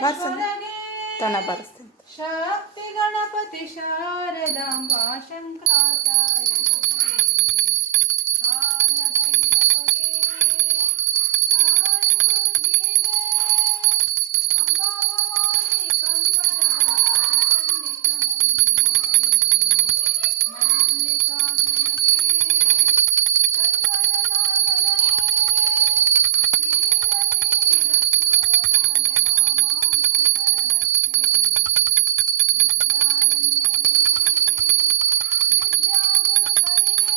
ಬಾರಿಸೋಣ ತನ ಬಾರಿಸ್ತೀನಿ. ಶಕ್ತಿ ಗಣಪತಿ ಶಾರದಾಂಬ ಶಂಕರಾಚಾರ್ಯ ಕಾಲ ಭೈರವಗೆ ಕಾಲದುರ್ಗಿಗೆ ಅಂಬಾ ಭವಾನಿ ಕಂಬದ ಪಂಡಿತ ಮುಂದಿಗೆ ಮಲ್ಲಿಕಾರ್ಜುನಗೆ ಚಲ್ವದ ನಾಗನಗೆ ವೀರಧೀರ ಶೂರ ಹನುಮ ಮಾರುತಿ ಕರ್ಣಕ್ಕೆ ವಿದ್ಯಾರಣ್ಯರಿಗೆ ವಿದ್ಯಾಗುರುಗಳಿಗೆ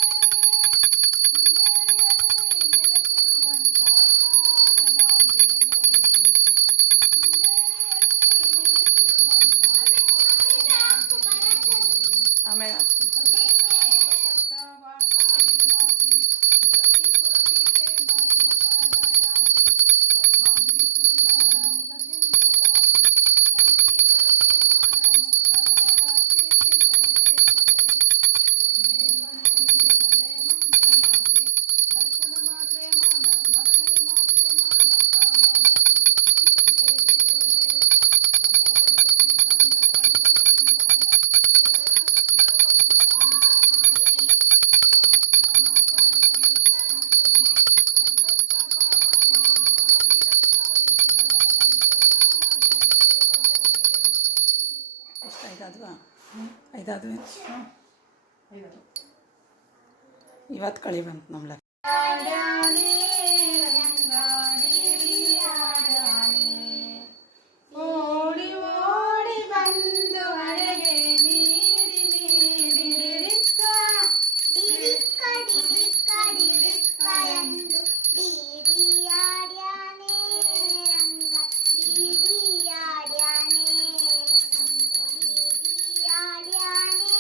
ಶೃಂಗೇರಿಯಲ್ಲಿ ನೆಲೆಸಿರುವಂಥ ಶಾರದಾಂಬೆಗೆ ಆಮೇಲೆ ಐದಾದ್ವಾ ಐದಾದ್ವಿ ಇವತ್ತು ಕಳಿ ಬಂತು ನಮ್ಲ ಓಡಿ ಓಡಿ ಬಂದು ಹಣೆಗೆ ನೀಡಿ ನೀಡಿ ಡಿಡಿಕ್ಕ ಡಿಡಿಕ್ಕ ಡಿಡಿಕ್ಕ ಡಿಡಿಕ್ಕ ಎಂದು ಡಿಡಿಯಾಡ್ಯಾನೆ ರಂಗ ಡಿಡಿಯಾಡ್ಯಾನೆ ಡಿಡಿಯಾಡ್ಯಾನೆ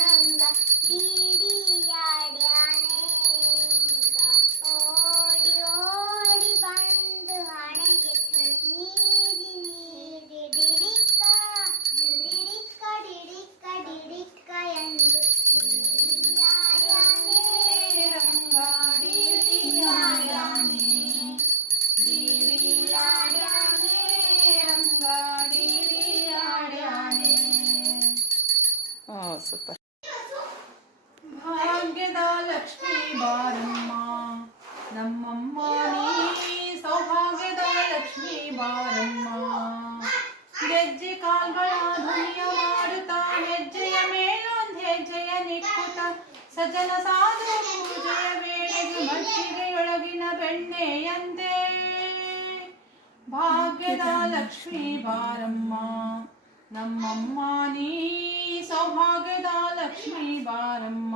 ರಂಗ ಡಿಡಿಯಾಡ್ಯಾನೆ ರಂಗ ಓಡಿ ಓಡಿ ಬಂದು ಹಣೆಗೆ ನೀಡಿ ನೀಡಿ ಡಿಡಿಕ್ಕ ಡಿಡಿಕ್ಕ ಡಿಡಿಕ್ಕ ಡಿಡಿಕ್ಕ ಎಂದು ಡಿಡಿಯಾಡ್ಯಾನೆ ರಂಗ ಡಿಡಿಯಾಡ್ಯಾನೆ ಡಿಡಿಯಾಡ್ಯಾನೆ ರಂಗ ಡಿಡಿಯಾಡ್ಯಾನೆ. ಸೂಪರ್. ಭಾಗ್ಯದ ಲಕ್ಷ್ಮೀ ಬಾರಮ್ಮ ನಮ್ಮಮ್ಮ ನೀ ಸೌಭಾಗ್ಯದ ಲಕ್ಷ್ಮೀ ಬಾರಮ್ಮ ಗೆಜ್ಜೆ ಕಾಲ್ಗಳ ಧ್ವನಿಯ ಮಾಡುತ್ತಾ ಹೆಜ್ಜೆಯ ಮೇಲೊಂದು ಹೆಜ್ಜೆಯ ನಿಕ್ಕುತ್ತ ಸಜ್ಜನ ಸಾಧು ಪೂಜೆಯ ವೇಳೆಗೆ ಮಜ್ಜಿಗೆಯೊಳಗಿನ ಬೆಣ್ಣೆಯಂತೆ ಭಾಗ್ಯದ ಲಕ್ಷ್ಮೀ ಬಾರಮ್ಮ ನಮ್ಮಮ್ಮ ನೀ ಸೌಭಾಗ್ಯದ ಲಕ್ಷ್ಮೀ ಬಾರಮ್ಮ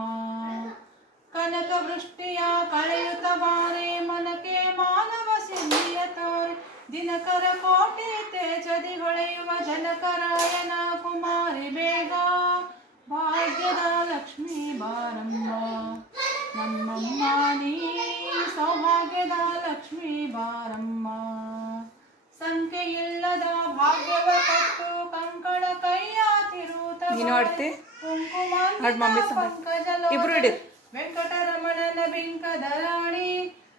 ಕನಕ ವೃಷ್ಟಿಯ ಕಳೆಯುತ್ತ ಬಾರೆ ಮನಕ್ಕೆ ಮಾನವ ಸಿದ್ಧಿಯ ತೋರೆ ದಿನಕರ ಕೋಟೆ ತೇಜದಿ ಹೊಳೆಯುವ ಜನಕರಾಯನ ಕುಮಾರಿ ಬೇಗ ಭಾಗ್ಯದ ಲಕ್ಷ್ಮೀ ಬಾರಮ್ಮ ನಮ್ಮಮ್ಮ ನೀ ಸೌಭಾಗ್ಯದ ಲಕ್ಷ್ಮೀ ಬಾರಮ್ಮ ಸಂಖ್ಯೆಯಿಲ್ಲದ ಭಾಗ್ಯವ ಕೊಟ್ಟು ಕಂಕಣ ಕೈಯ ತಿರುತ ನೀನು ಆಡ್ತಿ ಕುಂಕುಮ ಮಮ್ಮಿ ಇಬ್ರು ಹಿಡಿ ವೆಂಕಟರಮಣನ ಬಿಂಕದ ರಾಣಿ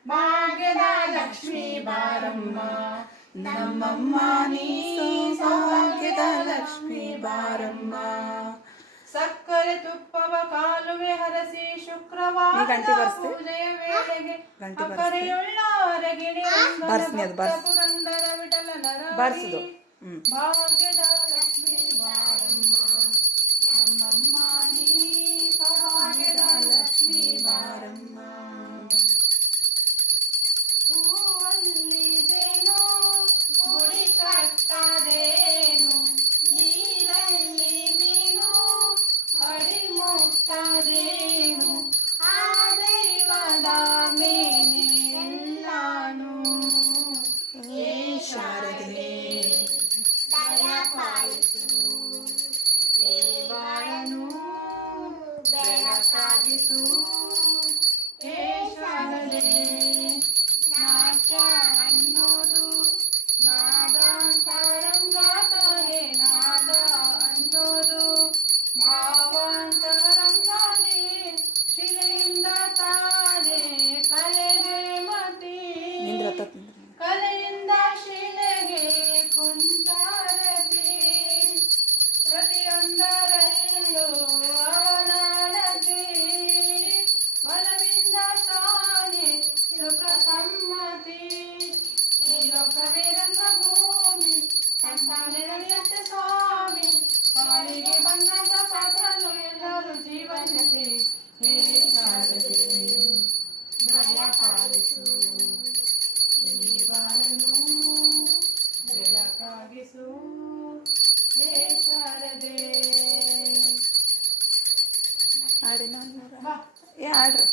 ಭಾಗ್ಯದ ಲಕ್ಷ್ಮೀ ಬಾರಮ್ಮ ನಮ್ಮಮ್ಮ ನೀ ಸೌಭಾಗ್ಯದ ಲಕ್ಷ್ಮೀ ಬಾರಮ್ಮ ಸಕ್ಕರೆ ತುಪ್ಪವ ಕಾಲುವೆ ಹರಸಿ ಶುಕ್ರವಾರ ಪೂಜೆಯ ವೇಳೆಗೆ ಅಕ್ಕರೆಯುಳ್ಳ ಅರಗಿಣಿ ಪುರಂದರ ವಿಠಲನ ರಾಣಿ ಭಾಗ್ಯದ ಲಕ್ಷ್ಮೀ ಬಾರಮ್ಮ ನಮ್ಮಮ್ಮ ನೀ ಸೌಭಾಗ್ಯದ ಲಕ್ಷ್ಮೀ ಬಾರಮ್ಮ ಹೂವಲ್ಲಿದೇನೋ ಗುಡಿ ಕಟ್ಟದೇನು ನೀರಲ್ಲಿ ಮೀನು ಅಡಿ ಮುಟ್ಟದೇನು ಆ ದೈವದ ಮೇಲೆ ಎಲ್ಲಾನು ಏ ಶಾರದೆ ದಯಾ ಆಡಿ ನಾನು ಬಾ ಏ ಆಡ್ರಿ